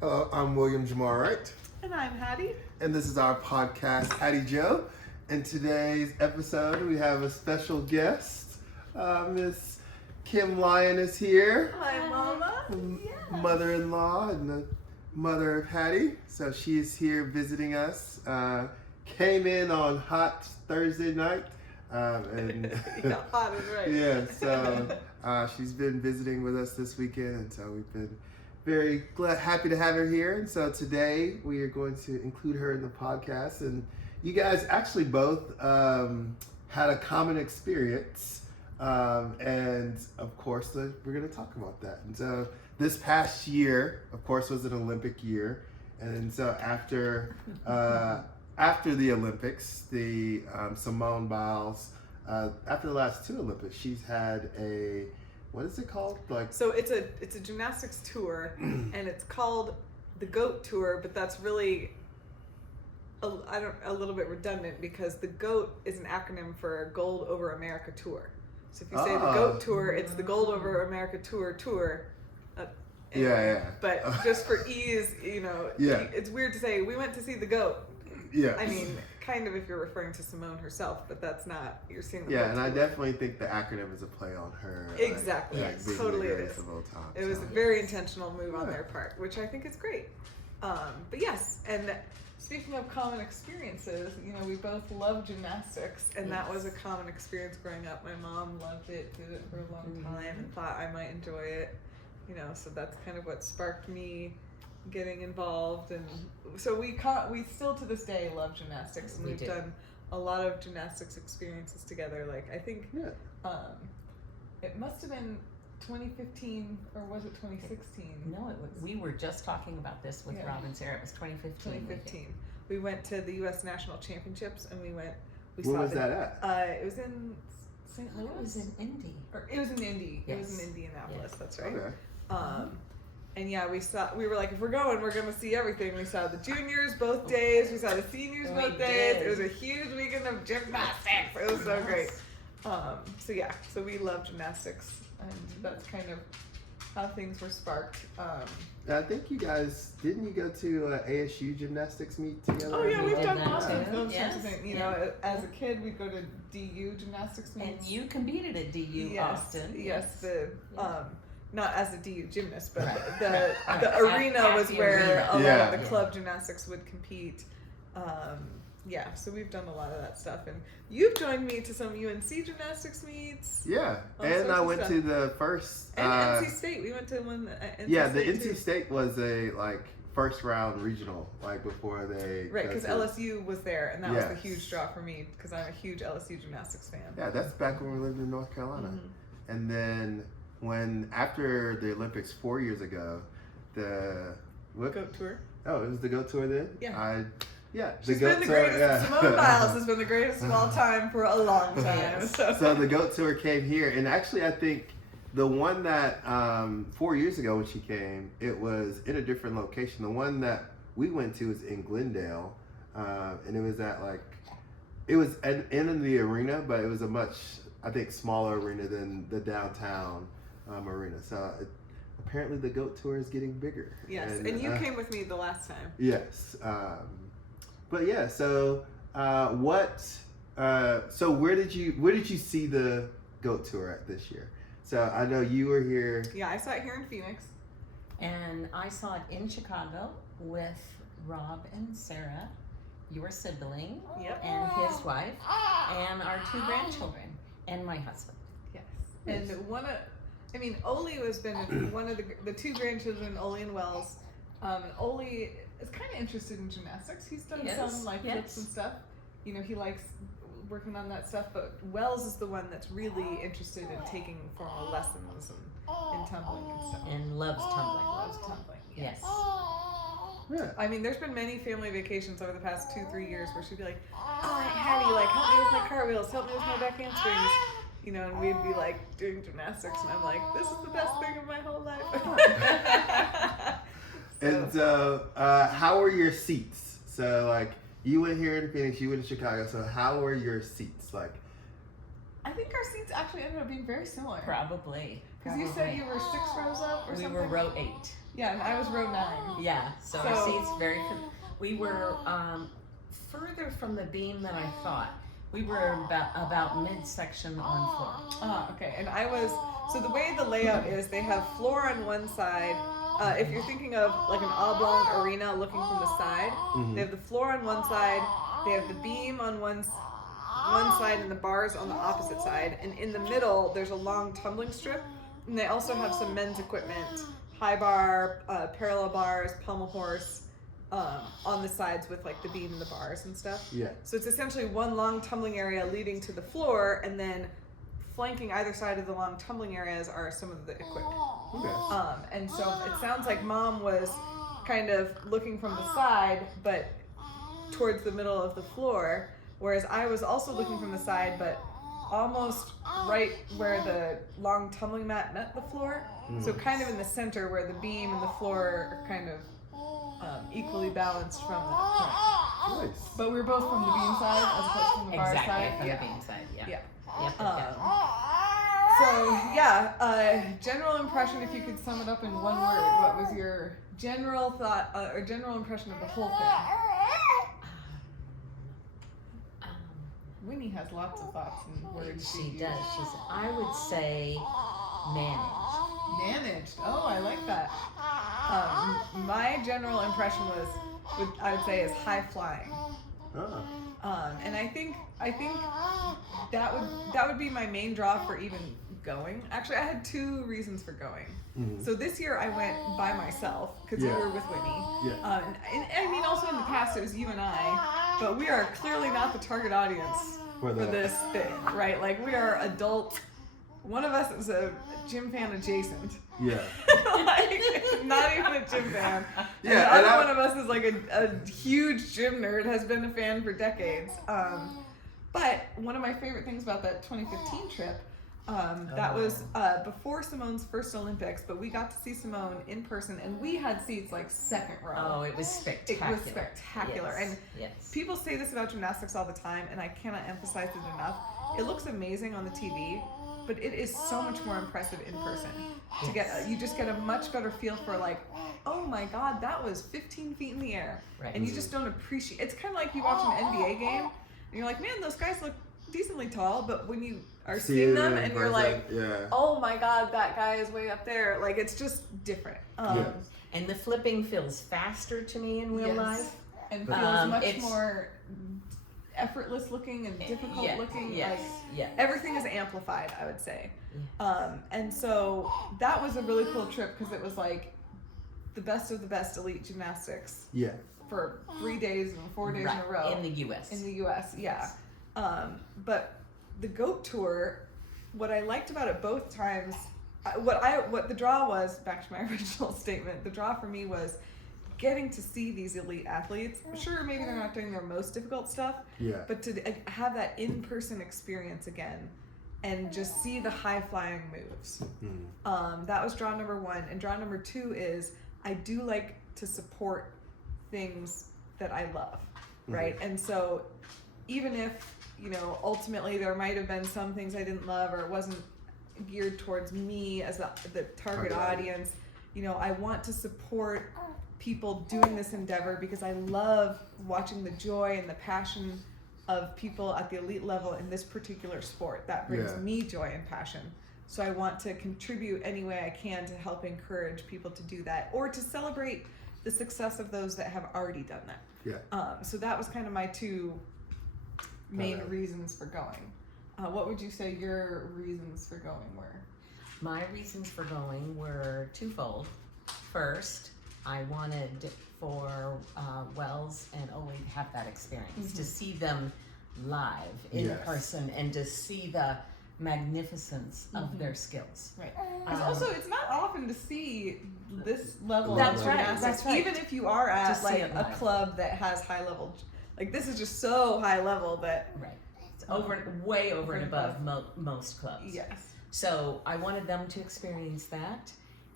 Hello, I'm William Jamal Wright. And I'm Hattie. And this is our podcast, HattieJo. In today's episode, we have a special guest. Miss Kim Lyon is here. Hi, Mama. Mother-in-law and the mother of Hattie. So she is here visiting us. Came in on hot Thursday night. And Yeah, hot is right. Yeah, so she's been visiting with us this weekend, and so we've been very happy to have her here. And so today we are going to include her in the podcast. And you guys actually both had a common experience, and of course we're going to talk about that. And so this past year, of course, was an Olympic year, and so after the Olympics, the Simone Biles, after the last two Olympics, she's had a, what is it called? So it's a gymnastics tour, and it's called the GOAT Tour, but that's really a little bit redundant because the GOAT is an acronym for Gold Over America Tour. So if you say the GOAT Tour, it's the Gold Over America Tour. Yeah. But just for ease, it's weird to say we went to see the GOAT. Yeah. I mean, kind of if you're referring to Simone herself, but that's not, you're seeing the and I definitely think the acronym is a play on her. Exactly. Being Totally the it is. greatest of all time, It was a very intentional move on their part, which I think is great. But yes, and speaking of common experiences, we both love gymnastics, and that was a common experience growing up. My mom loved it, did it for a long time, and thought I might enjoy it. So that's kind of what sparked me getting involved, and so we still to this day love gymnastics, and we've done a lot of gymnastics experiences together. Like I think it must have been 2015, or was it 2016? No, we were just talking about this with Rob and Sarah. It was 2015. 2015. We went to the U.S. National Championships, and Where was that at? It was in St. Louis. It was in Indy. Or it was in Indy. Yes. It was in Indianapolis. Yes. That's right. Okay. And we were like, if we're going to see everything. We saw the juniors both days. We saw the seniors both days. It was a huge weekend of gymnastics. It was so great. So we love gymnastics, and that's kind of how things were sparked. I think you guys, didn't you go to ASU gymnastics meet together? Oh yeah, we've done that lots of too. those Yes. sorts of things. As a kid, we'd go to DU gymnastics meets. And you competed at DU Austin. Yes, not as a DU gymnast, but Right. the arena was where a lot of the club Yeah. gymnastics would compete. So we've done a lot of that stuff, and you've joined me to some UNC gymnastics meets. Yeah, All and sorts I of went stuff. to the first. And NC State, we went to one. At NC The State NC too. State was a first round regional, before they. Right, because LSU was there, and that was the Yes. huge draw for me because I'm a huge LSU gymnastics fan. Yeah, that's back when we lived in North Carolina, Mm-hmm. and then after the Olympics 4 years ago, the GOAT Tour. Oh, it was the GOAT Tour then. Yeah. The She's GOAT been the Tour, greatest. Simone Biles has been the greatest of all time for a long time. Yes. So the GOAT Tour came here, and actually I think the one that 4 years ago when she came, it was in a different location. The one that we went to was in Glendale, and it was at it was in the arena, but it was a much, I think, smaller arena than the downtown arena. So apparently the GOAT Tour is getting bigger. Yes, and you came with me the last time. Yes. But yeah, so so where did you see the GOAT Tour at this year? So I know you were here. Yeah, I saw it here in Phoenix. And I saw it in Chicago with Rob and Sarah, your sibling, and his wife, and our two grandchildren, and my husband. Yes. And Oli has been one of the two grandchildren, Oli and Wells. Oli is kind of interested in gymnastics. He's done some flips and stuff. He likes working on that stuff, but Wells is the one that's really interested in taking formal lessons and tumbling and stuff. And loves tumbling. Loves tumbling. Yes. Yeah. There's been many family vacations over the past 2-3 years where she'd be like, Hattie, help me with my cartwheels, help me with my back handsprings. And we'd be doing gymnastics, and I'm like, this is the best thing of my whole life. And so, how were your seats? So, you went here in Phoenix, you went to Chicago. So, how were your seats? I think our seats actually ended up being very similar. Probably. Because you said you were 6 rows up or something? We were row 8. Yeah, and I was row 9. Yeah, so our seats we were further from the beam than I thought. We were about midsection on floor. Ah, okay. And so the way the layout is, they have floor on one side. If you're thinking of like an oblong arena looking from the side, they have the floor on one side, they have the beam on one side and the bars on the opposite side, and in the middle there's a long tumbling strip, and they also have some men's equipment, high bar, parallel bars, pommel horse, on the sides with like the beam and the bars and stuff. Yeah. So it's essentially one long tumbling area leading to the floor, and then flanking either side of the long tumbling areas are some of the equipment. Okay. And so it sounds like Mom was kind of looking from the side, but towards the middle of the floor, whereas I was also looking from the side, but almost right where the long tumbling mat met the floor. So kind of in the center where the beam and the floor are kind of equally balanced from that point. Nice. But we were both from the beam side as opposed from the bar Exactly, side. from the beam side, yeah. Yeah. Yep. So yeah, general impression, if you could sum it up in one word, what was your general thought or general impression of the whole thing? Winnie has lots of thoughts and words. She does. I would say managed. Managed. Oh, I like that. My general impression I would say is high flying. Oh. And I think that would be my main draw for even going. Actually, I had 2 reasons for going. So this year I went by myself because you were with Winnie. Yeah. And I mean, also in the past it was you and I, but we are clearly not the target audience for this thing, right? Like, we are adult. One of us is a gym fan adjacent. Yeah. Like, not even a gym fan. Yeah, And the and other one of us is like a huge gym nerd, has been a fan for decades. But one of my favorite things about that 2015 trip, that was before Simone's first Olympics, but we got to see Simone in person, and we had seats like second row. Oh, it was spectacular. It was spectacular. Yes. And yes. people say this about gymnastics all the time, and I cannot emphasize it enough. It looks amazing on the TV, but it is so much more impressive in person. You just get a much better feel for like, oh my God, that was 15 feet in the air. Right. And you just don't appreciate. It's kind of like you watch an NBA game, and you're like, man, those guys look decently tall, but when you are seeing them and you're like, oh my God, that guy is way up there. Like, it's just different. And the flipping feels faster to me in real life. And feels much more effortless looking and difficult looking. Yes. Everything is amplified, I would say. And so that was a really cool trip because it was like the best of the best elite gymnastics. Yeah. For 3 days and 4 days in a row. In the U.S. In the U.S., yeah. But the GOAT tour, what I liked about it both times, what the draw was, back to my original statement, the draw for me was getting to see these elite athletes. Sure, maybe they're not doing their most difficult stuff, but to have that in-person experience again and just see the high-flying moves. That was draw number 1. And draw number 2 is I do like to support things that I love, right? And so even if, ultimately there might have been some things I didn't love, or it wasn't geared towards me as the target audience, I want to support people doing this endeavor because I love watching the joy and the passion of people at the elite level in this particular sport. That brings me joy and passion. So I want to contribute any way I can to help encourage people to do that, or to celebrate the success of those that have already done that. So that was kind of my 2 main reasons for going. What would you say your reasons for going were? My reasons for going were twofold. First, I wanted for Wells and Oli to have that experience, to see them live in person and to see the magnificence of their skills. Right. Because also, it's not often to see this level That's of right. gymnastics, That's right. even if you are at like a live. club that has high level. Like, this is just so high level that it's way over and above most clubs. Yes. So I wanted them to experience that,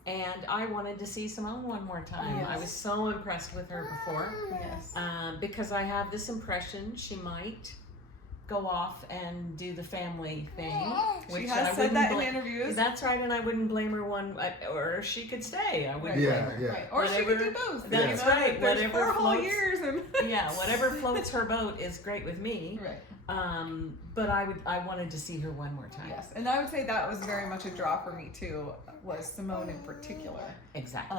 and I wanted to see Simone one more time. Yes. I was so impressed with her before. Yes. Because I have this impression she might go off and do the family thing. She Which has I said that in wouldn't interviews. That's right, and I wouldn't blame her or she could stay. I wouldn't Yeah, blame her. yeah. Right. Or she could do both. That's you know? right. There's Whatever 4 whole floats. years and Yeah, whatever floats her boat is great with me. right. But I wanted to see her one more time. Yes, and I would say that was very much a draw for me too. Was Simone in particular? Exactly.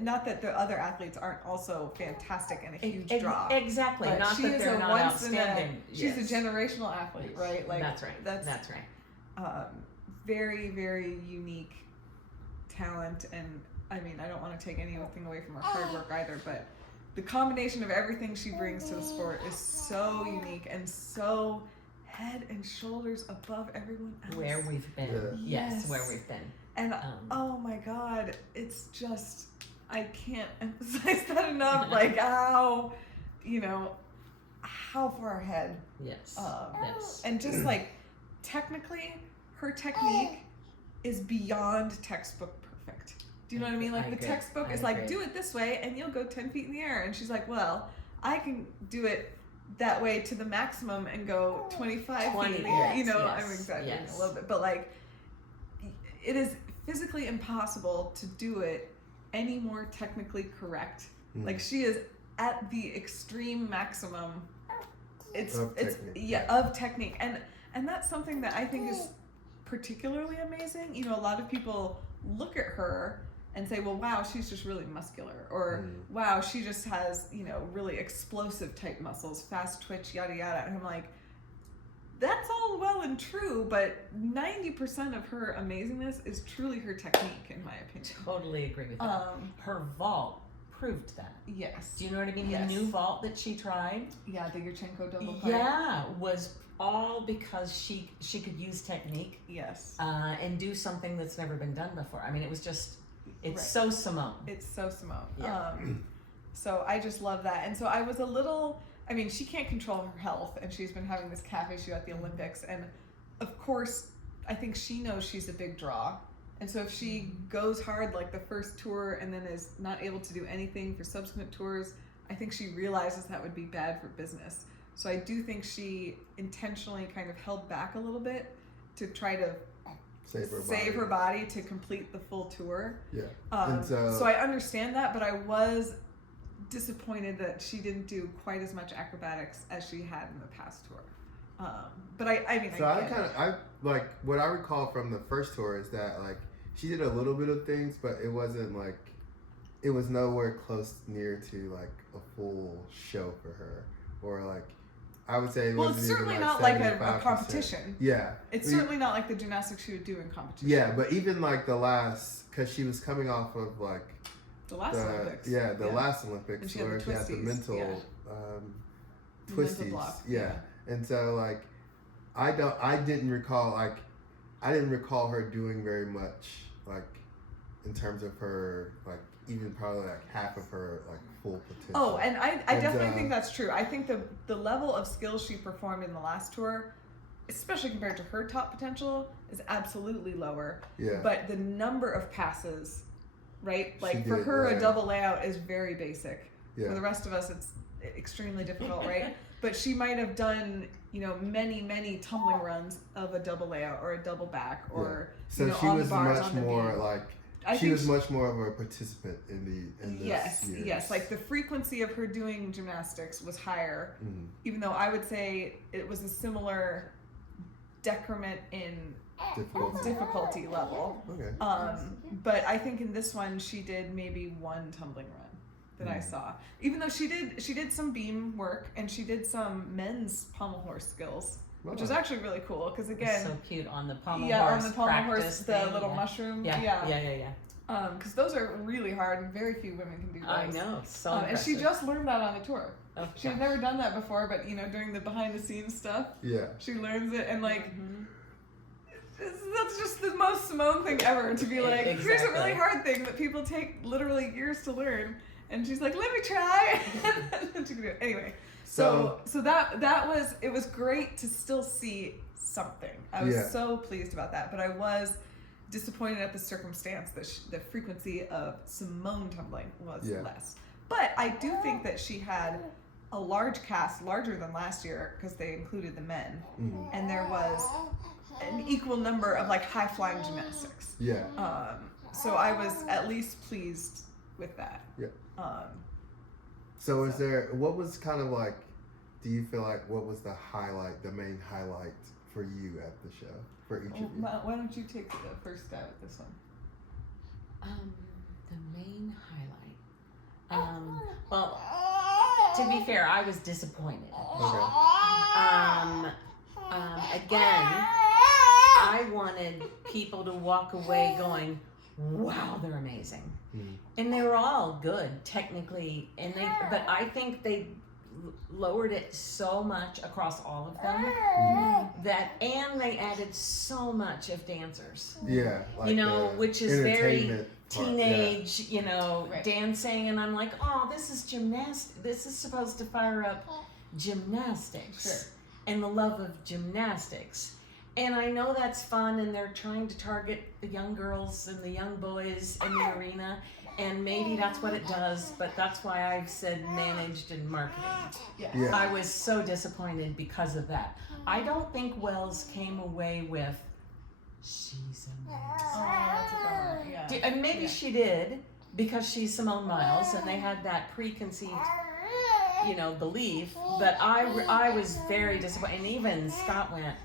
Not that the other athletes aren't also fantastic and a huge draw. Exactly. But Not she that is they're a not once in outstanding. She's Yes. a generational athlete, right? Like That's right. That's right. Very, very unique talent, and I mean, I don't want to take anything away from her hard work either, but the combination of everything she brings to the sport is so unique and so head and shoulders above everyone else. Where we've been. Yeah. Yes, where we've been. And oh my God, it's just, I can't emphasize that enough. Like how far ahead. Yes. Yes. And just like technically, her technique is beyond textbook perfect. Do you know what I mean? Like I the agree. textbook I is like, agree. do it this way and you'll go 10 feet in the air. And she's like, well, I can do it that way to the maximum and go 25 feet in the air. You know, yes, I'm exaggerating yes. a little bit, but like it is physically impossible to do it any more technically correct. Like she is at the extreme maximum. It's of technique. And that's something that I think is particularly amazing. You know, a lot of people look at her and say, well, wow, she's just really muscular, or wow, she just has, really explosive type muscles, fast twitch, yada yada. And I'm like, that's all well and true, but 90% of her amazingness is truly her technique, in my opinion. Totally agree with that. Her vault proved that. Yes. Do you know what I mean? Yes. The new vault that she tried. Yeah, the Yurchenko double pipe. Yeah, was all because she could use technique. Yes. And do something that's never been done before. I mean, it was just, it's Right. so Simone. It's so Simone. Yeah. So I just love that. And so I was a little, I mean, she can't control her health, and she's been having this calf issue at the Olympics. And of course, I think she knows she's a big draw. And so if she goes hard like the first tour and then is not able to do anything for subsequent tours, I think she realizes that would be bad for business. So I do think she intentionally kind of held back a little bit to try to save her body to complete the full tour. Yeah. So I understand that, but I was disappointed that she didn't do quite as much acrobatics as she had in the past tour. But I mean, so I like what I recall from the first tour is that like she did a little bit of things, but it wasn't like, it was nowhere close near to like a full show for her, or like I would say it well, it's wasn't certainly even, not like a 75%. competition. Yeah, It's certainly not like the gymnastics she would do in competition. yeah, but even like the last, because she was coming off of like The last Olympics. the last Olympics And she had where the she had the twisties, mental The twisties, mental block, yeah. And so like I didn't recall her doing very much like in terms of her like even probably like half of her like full potential. Oh, and I definitely think that's true. I think the level of skills she performed in the last tour, especially compared to her top potential, is absolutely lower. Yeah. But the number of passes, right? Like She for did, her, right. a double layout is very basic. Yeah. For the rest of us, it's extremely difficult, right? But she might have done, many tumbling runs of a double layout or a double back, or so she on was the bars much on the more beam. like I she think was much more of a participant in this yes, year's. yes. Like the frequency of her doing gymnastics was higher, Mhm. even though I would say it was a similar decrement in difficulty level. Okay. But I think in this one she did maybe one tumbling run that I saw. Even though she did some beam work and she did some men's pommel horse skills, which was actually really cool because again, So cute on the pommel yeah, horse on the pommel horse, practice the thing, little yeah. mushroom, Yeah. because those are really hard and very few women can do those. I know, so And impressive. she just learned that on the tour. Oh, She had gosh. never done that before, but during the behind the scenes stuff, Yeah. she learns it and like. Mhm. That's just the most Simone thing ever, to be like, here's a Exactly. really hard thing that people take literally years to learn, and she's like, let me try, and then she can do it. Anyway, so that was, it was great to still see something. I was so pleased about that, but I was disappointed at the circumstance that the frequency of Simone tumbling was less. But I do think that she had a large cast, larger than last year, because they included the men, and there was an equal number of like high flying gymnastics. Yeah. So I was at least pleased with that. Yeah. So is there, what was kind of like, do you feel like, what was the main highlight for you at the show, for each of you? Why don't you take the first stab at this one? The main highlight. Well, to be fair, I was disappointed. Okay. Again, I wanted people to walk away going, wow, they're amazing. And they were all good technically, but I think they lowered it so much across all of them and they added so much of dancers. Yeah. Like which is very teenage, Right. dancing, and I'm like, oh, this is gymnastics. This is supposed to fire up gymnastics and the love of gymnastics. And I know that's fun, and they're trying to target the young girls and the young boys in the arena, and maybe that's what it does, but that's why I've said managed and marketing. Yeah. I was so disappointed because of that. I don't think Wells came away with, she's amazing. Oh, that's a bummer. Yeah. And maybe she did, because she's Simone Biles, and they had that preconceived, belief. But I was very disappointed, and even Scott went,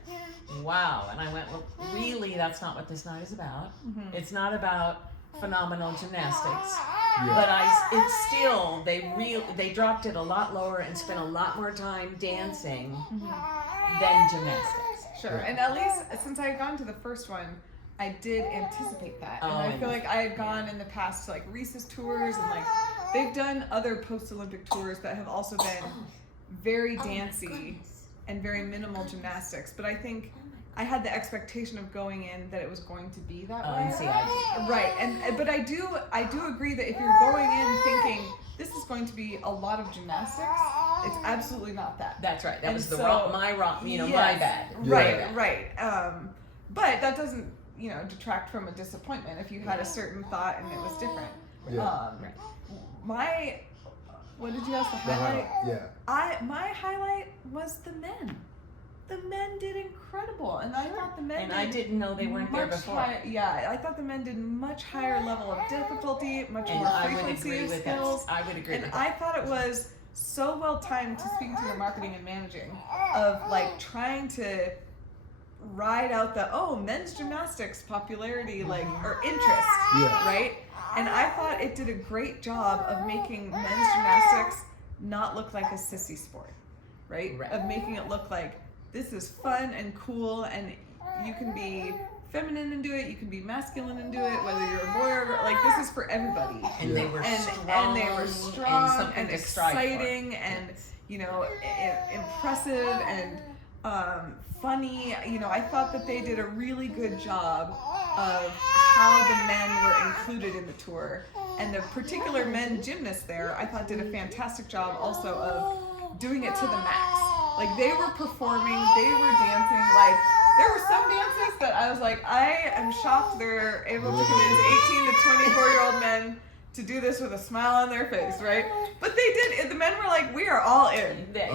wow. And I went, well, really, that's not what this night is about. It's not about phenomenal gymnastics. But it's still, they dropped it a lot lower and spent a lot more time dancing than gymnastics. Sure. And at least since I had gone to the first one, I did anticipate that. And I feel like I had gone in the past to like Reese's tours, and like they've done other post-Olympic tours that have also been very dancey and very minimal gymnastics. But I think I had the expectation of going in that it was going to be that way. And see, I did. Right. But I do agree that if you're going in thinking this is going to be a lot of gymnastics, it's absolutely not that. That's right. That And was so, my bad. Yes. Yeah. Right. But that doesn't, detract from a disappointment if you had a certain thought and it was different. Yeah. What did you ask, the highlight? Yeah. My highlight was the men. The men did incredible, and I thought the men. And I didn't know they weren't there before. I thought the men did much higher level of difficulty, much more frequency of skills. I would agree with that. And I thought it was so well timed, to speaking to your marketing and managing, of like trying to ride out the men's gymnastics popularity or interest, right? And I thought it did a great job of making men's gymnastics not look like a sissy sport, right? Of making it look like this is fun and cool, and you can be feminine and do it, you can be masculine and do it, whether you're a boy or girl. Like, this is for everybody. And they were strong and exciting and impressive and funny. I thought that they did a really good job of how the men were included in the tour, and the particular men gymnasts there I thought did a fantastic job also of doing it to the max. Like, they were performing, they were dancing. Like, there were some dances that I was like, I am shocked they're able to convince 18 to 24-year-old men to do this with a smile on their face, right? But they did. The men were like, we are all in. They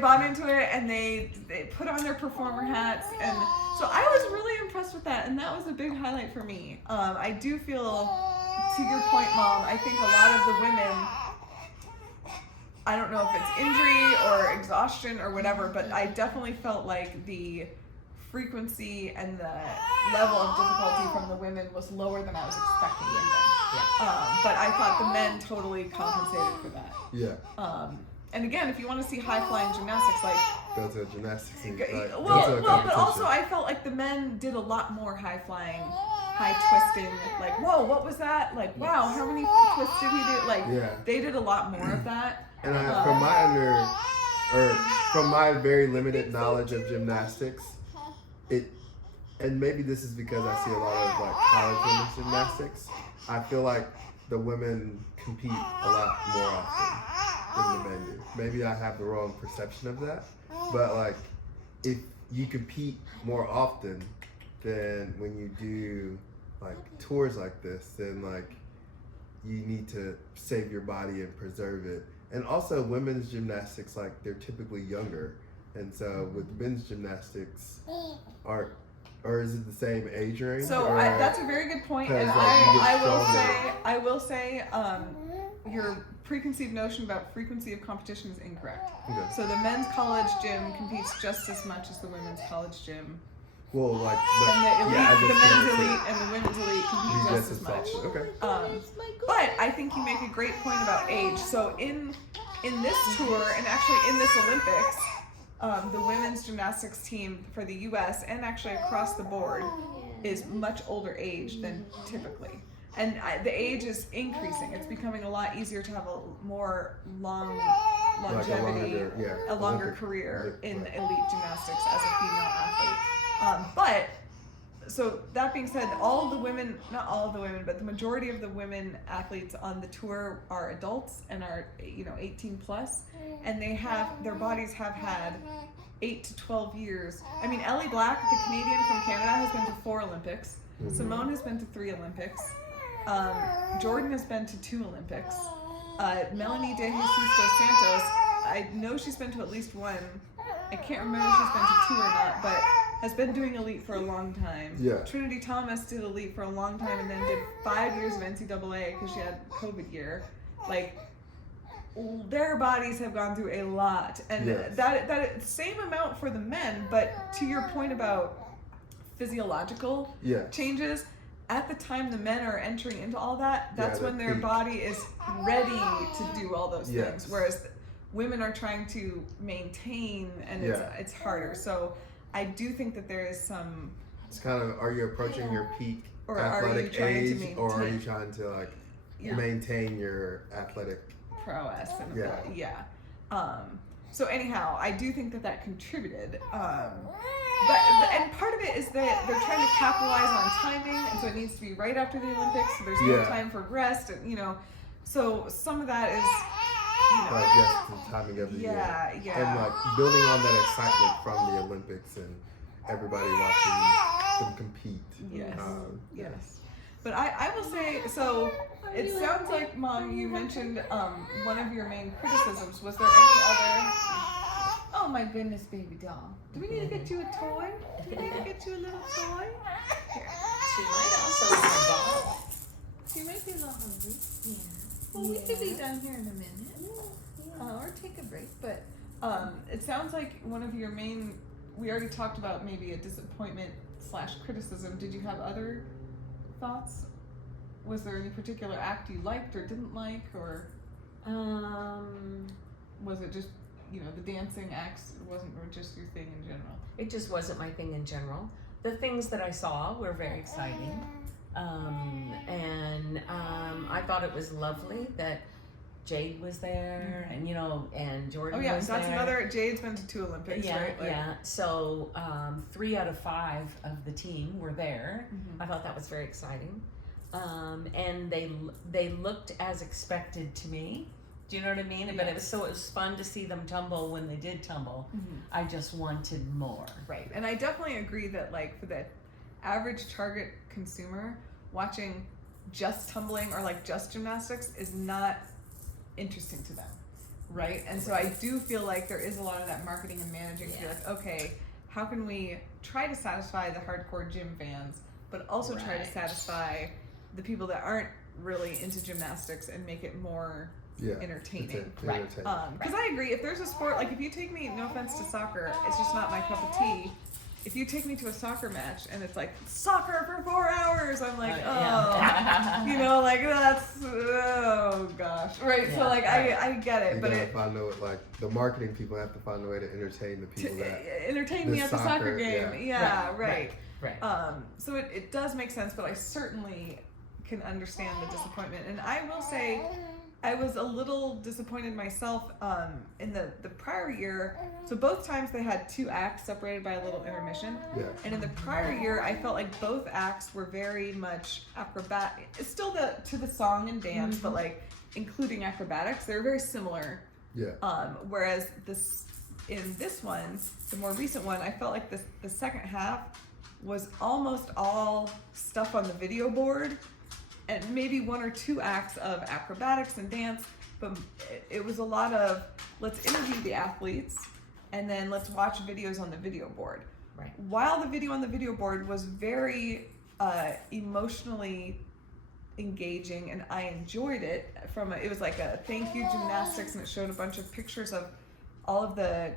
bought into it, and they put on their performer hats. And so I was really impressed with that, and that was a big highlight for me. I do feel, to your point, Mom, I think a lot of the women, I don't know if it's injury or exhaustion or whatever, but I definitely felt like the frequency and the level of difficulty from the women was lower than I was expecting even. But I thought the men totally compensated for that. Yeah. And again, if you want to see high-flying gymnastics, like, go to a gymnastics team. but also I felt like the men did a lot more high-flying, high-twisting, like, whoa, what was that? Like, wow, how many twists did he do? Like, they did a lot more of that. And from my very limited knowledge of gymnastics, and maybe this is because I see a lot of like college women's gymnastics, I feel like the women compete a lot more often than the men do. Maybe I have the wrong perception of that, but like, if you compete more often than when you do like tours like this, then like you need to save your body and preserve it. And also women's gymnastics, like they're typically younger. And so with men's gymnastics, or is it the same age range? So that's a very good point, and like, I will say, your preconceived notion about frequency of competition is incorrect. Okay. So the men's college gym competes just as much as the women's college gym. Well, like, And the elite, yeah, the men's elite and the women's elite compete just as much. Okay. But I think you make a great point about age. So in this tour, and actually in this Olympics, the women's gymnastics team for the U.S. and actually across the board is much older age than typically. And the age is increasing. It's becoming a lot easier to have a more longevity, a longer career in elite gymnastics as a female athlete. But so that being said, all of the women, not all of the women, but the majority of the women athletes on the tour are adults and are 18 plus, and their bodies have had 8 to 12 years. I mean, Ellie Black, the Canadian from Canada, has been to 4 Olympics. Simone has been to 3 Olympics. Jordan has been to 2 Olympics. Melanie De Jesus dos Santos, I know she's been to at least 1. I can't remember if she's been to 2 or not, but has been doing elite for a long time. Yeah. Trinity Thomas did elite for a long time and then did 5 years of NCAA because she had COVID year. Like, their bodies have gone through a lot, and that same amount for the men. But to your point about physiological changes, at the time the men are entering into all that, that's when their body is ready to do all those things, whereas women are trying to maintain, and it's harder. So I do think that there is some. It's kind of, are you approaching your peak or athletic are you age, or are you trying to like maintain your athletic prowess? And so anyhow, I do think that contributed. But and part of it is that they're trying to capitalize on timing, and so it needs to be right after the Olympics, so there's no time for rest, and so some of that is the timing of the year. And like building on that excitement from the Olympics and everybody watching them compete. Yes. But I will say, so it sounds like, Mom, you mentioned one of your main criticisms. Was there any other? Oh my goodness, baby doll. Do we need to get you a toy? Do we need to get you a little toy? Here. She might also have a ball. She might be a little hungry. Yeah. Well, we could be down here in a minute. Or take a break. But it sounds like one of your main, we already talked about maybe a disappointment / criticism. Did you have other thoughts? Was there any particular act you liked or didn't like, or was it just the dancing acts wasn't just your thing in general? It just wasn't my thing in general. The things that I saw were very exciting, and I thought it was lovely that Jade was there, and and Jordan was there. That's another. Jade's been to 2 Olympics, right? So 3 out of 5 of the team were there. I thought that was very exciting, and they looked as expected to me. Do you know what I mean? But it was fun to see them tumble when they did tumble. I just wanted more. Right, and I definitely agree that like for the average target consumer, watching just tumbling or like just gymnastics is not interesting to them, right? And so I do feel like there is a lot of that marketing and managing to be like, okay, how can we try to satisfy the hardcore gym fans, but also try to satisfy the people that aren't really into gymnastics and make it more entertaining. Because I agree, if there's a sport, like if you take me, no offense to soccer, it's just not my cup of tea. If you take me to a soccer match and it's like soccer for 4 hours, I'm like, that's, oh gosh, right? So like I get it, but like the marketing people have to find a way to entertain the people that entertain me at the soccer game. Right. So it does make sense, but I certainly can understand the disappointment, and I will say, I was a little disappointed myself in the prior year. So both times they had 2 acts separated by a little intermission. And in the prior year, I felt like both acts were very much acrobatic. It's still to the song and dance, but like including acrobatics. They're very similar. Whereas in this one, the more recent one, I felt like the second half was almost all stuff on the video board and maybe 1 or 2 acts of acrobatics and dance, but it was a lot of let's interview the athletes and then let's watch videos on the video board. Right. While the video on the video board was very emotionally engaging and I enjoyed it, it was like a thank you gymnastics, and it showed a bunch of pictures of all of the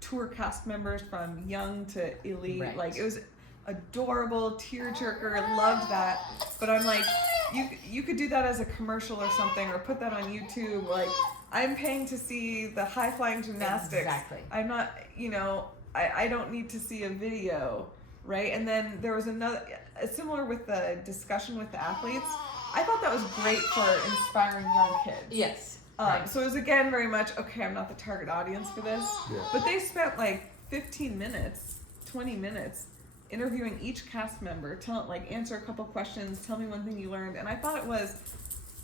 tour cast members from young to elite. Right. Like, it was adorable, tearjerker, loved that. But I'm like, you could do that as a commercial or something, or put that on YouTube. Like, I'm paying to see the high flying gymnastics. Exactly. I'm not, I don't need to see a video, right? And then there was similar with the discussion with the athletes. I thought that was great for inspiring young kids. Yes. Right. So it was again very much, okay, I'm not the target audience for this. Yeah. But they spent like 15 minutes, 20 minutes interviewing each cast member, answer a couple questions, tell me one thing you learned. And I thought it was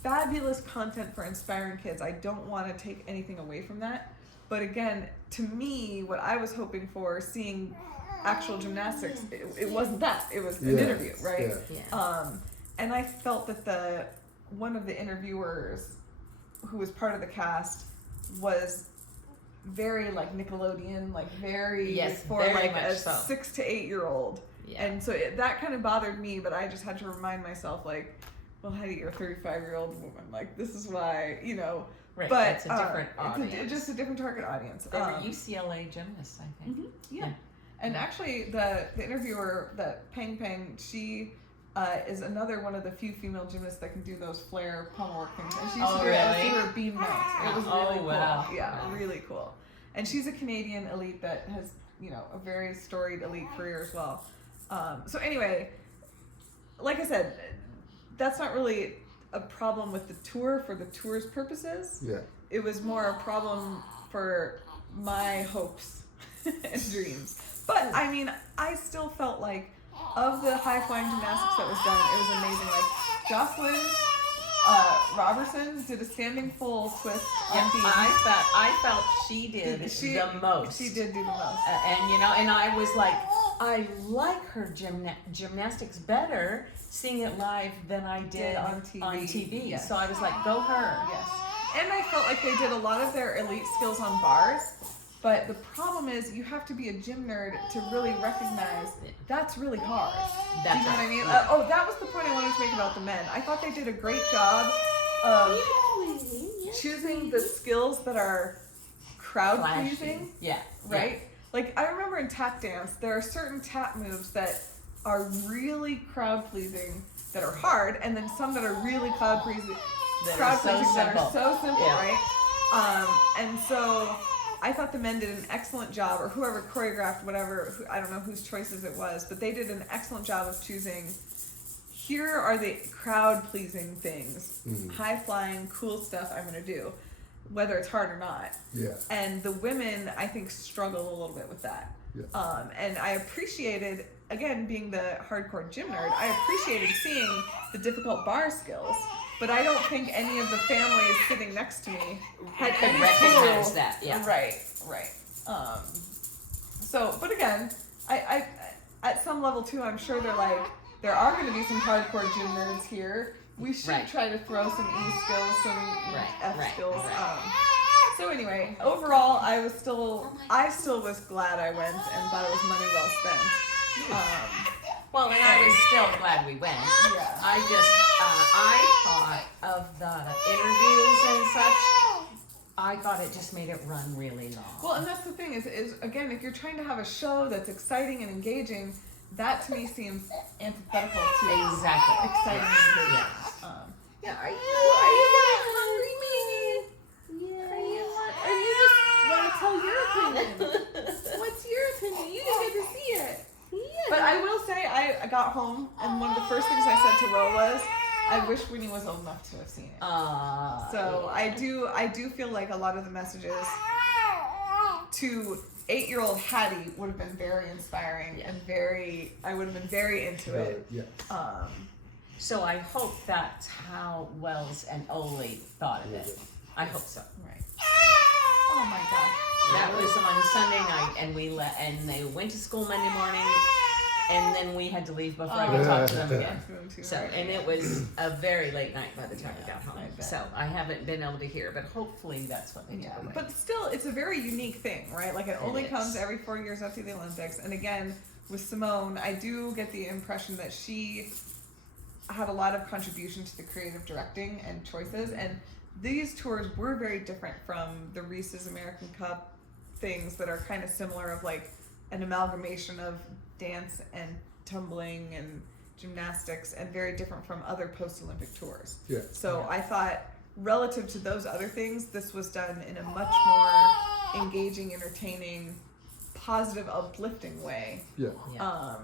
fabulous content for inspiring kids. I don't want to take anything away from that. But again, to me, what I was hoping for, seeing actual gymnastics, it wasn't that. It was an interview, right? Yeah. And I felt that one of the interviewers who was part of the cast was very like Nickelodeon, like very very like much a so. 6 to 8 year old. Yeah. And so that kind of bothered me, but I just had to remind myself, like, well, Hattie, you're a 35-year-old woman. Like, this is why, Right. But It's a different audience. It's just a different target audience. They were UCLA gymnasts, I think. Mm-hmm, yeah. And actually, the interviewer, that Peng, she is another one of the few female gymnasts that can do those flare pummel work things. And she used to do it through her beam mount. It was really cool. Wow. Yeah, really cool. And she's a Canadian elite that has, a very storied elite career as well. So anyway, like I said, that's not really a problem with the tour for the tour's purposes. Yeah. It was more a problem for my hopes and dreams. But I mean, I still felt like of the high flying gymnastics that was done, it was amazing. Like Jocelyn Robertson did a standing full twist on beam. I felt she did the most. She did do the most. And I was like, I like her gymnastics better seeing it live than I did on TV. Yes. So I was like, go her. Yes. And I felt like they did a lot of their elite skills on bars. But the problem is, you have to be a gym nerd to really recognize that's really hard. Do you know what I mean? Yeah. That was the point I wanted to make about the men. I thought they did a great job of choosing the skills that are crowd pleasing. Yeah. Right? Yeah. Like, I remember in tap dance, there are certain tap moves that are really crowd pleasing that are hard, and then some that are really crowd pleasing that are so simple, right? And so I thought the men did an excellent job, or whoever choreographed I don't know whose choices it was, but they did an excellent job of choosing, here are the crowd-pleasing things, high-flying, cool stuff I'm going to do, whether it's hard or not. Yeah. And the women, I think, struggle a little bit with that. Yeah. And I appreciated, again, being the hardcore gym nerd, I appreciated seeing the difficult bar skills. But I don't think any of the families sitting next to me had any recognize clue. that. Yeah. Right. So, but again, I at some level too, I'm sure they're like, there are going to be some hardcore gym nerds here. We should try to throw some E skills, some F skills. So anyway, overall, I still was glad I went and thought it was money well spent. Well, and I was still glad we went. Yeah. I thought of the interviews and such, I thought it just made it run really long. Well, and that's the thing is again, if you're trying to have a show that's exciting and engaging, that to me seems antithetical to exciting and engaging. Yeah. Are you getting hungry, Mimi? Yeah. Or you just want to tell your opinion? What's your opinion? You didn't get to see it. Yeah. But I will say, I got home, and one of the first things I said to Ro was, I wish Winnie was old enough to have seen it. So yeah. I do feel like a lot of the messages to 8-year-old Hattie would have been very inspiring and I would have been very into it. Yes. So I hope that's how Wells and Ole thought of it. I hope so. Right. Oh my gosh. That was on Sunday night, and and they went to school Monday morning. and then we had to leave before I could talk to them again. Too So, hard. and it was a very late night by the time we got I home. bet. So I haven't been able to hear, but hopefully that's what they Yeah, took away. but still, it's a very unique thing, right? Like it only is. comes every 4 years after the Olympics. And again, with Simone, I do get the impression that she had a lot of contribution to the creative directing and choices. And these tours were very different from the Reese's American Cup things that are kind of similar, of like an amalgamation of dance and tumbling and gymnastics, and very different from other post-Olympic tours. Yeah. So I thought, relative to those other things, this was done in a much more engaging, entertaining, positive, uplifting way. Yeah. Yeah.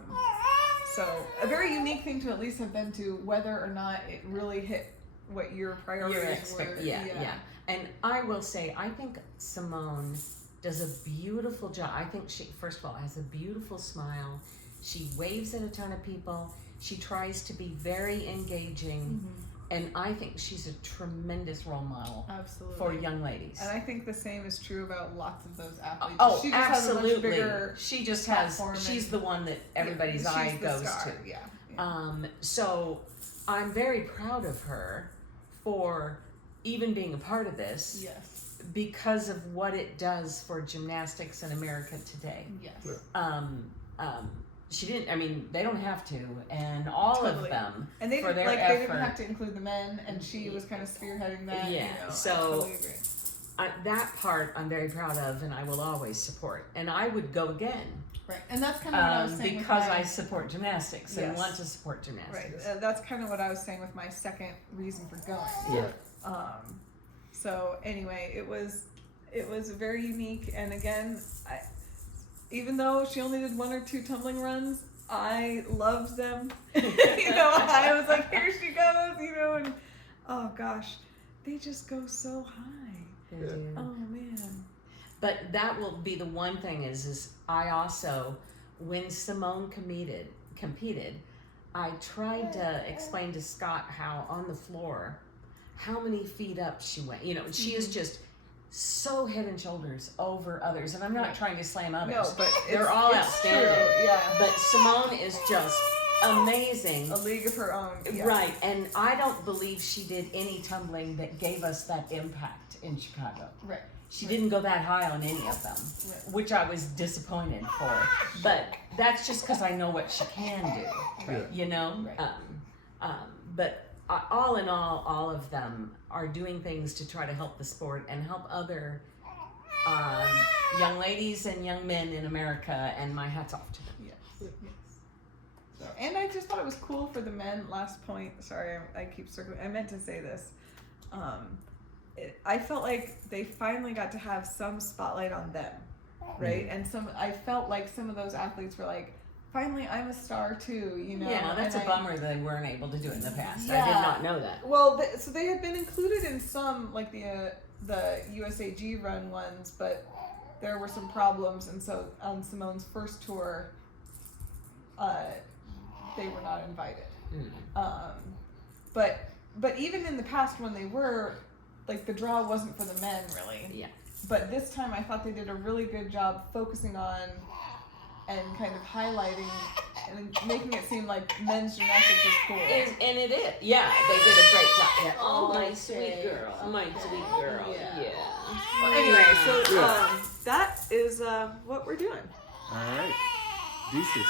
So a very unique thing to at least have been to, whether or not it really hit what your priorities were. Yeah. And I will say, I think Simone does a beautiful job. I think she, first of all, has a beautiful smile. She waves at a ton of people. She tries to be very engaging. And I think she's a tremendous role model Absolutely. for young ladies. And I think the same is true about lots of those athletes. Oh, she just absolutely. Has a much bigger she just has, platform she's and- the one that everybody's she's eye the goes star. to. Yeah. So I'm very proud of her for even being a part of this. Yes. Because of what it does for gymnastics in America today. Yes. She didn't, I mean, they don't have to, and all Totally. of them, And they for didn't, their they didn't effort. have to include the men, and she was kind of spearheading that. Yeah, You know, so- I totally agree. that part I'm very proud of, and I will always support. And I would go again, Right, and that's kind of what I was saying. because with my, I support gymnastics and Yes. want to support right. gymnastics. That's kind of what I was saying with my second reason for going. Yeah. So anyway, it was very unique, and again, even though she only did 1 or 2 tumbling runs, I loved them. I was like, here she goes, and oh gosh, they just go so high. They do. Oh man. But that will be the one thing is I also, when Simone competed, I tried to explain to Scott how on the floor, how many feet up she went. She is just so head and shoulders over others. And I'm not trying to slam others. No, but they're all it's outstanding. True. Yeah. But Simone is just amazing. A league of her own. Yeah. Right. And I don't believe she did any tumbling that gave us that impact in Chicago. Right. She didn't go that high on any of them, Right. which I was disappointed for. But that's just because I know what she can do, Right. Right. But all in all of them are doing things to try to help the sport and help other young ladies and young men in America, and my hat's off to them. Yes. So, and I just thought it was cool for the men. Last point. Sorry, I keep circling. I meant to say this. I felt like they finally got to have some spotlight on them, right? And I felt like some of those athletes were like, finally, I'm a star too. Yeah, that's and a bummer they weren't able to do it in the past. I Yeah. did not know that. Well, so they had been included in some, like the USAG run ones, but there were some problems, and so on Simone's first tour, they were not invited. But even in the past when they were, like the draw wasn't for the men really. Yeah. But this time I thought they did a really good job focusing on and kind of highlighting and making it seem like men's gymnastics was cool. And it is. Yeah, they did a great job. Yeah. Oh, my Okay. sweet girl. My sweet girl. Yeah. Yeah. Well, anyway, so Yeah. that is what we're doing. All right. Deuces.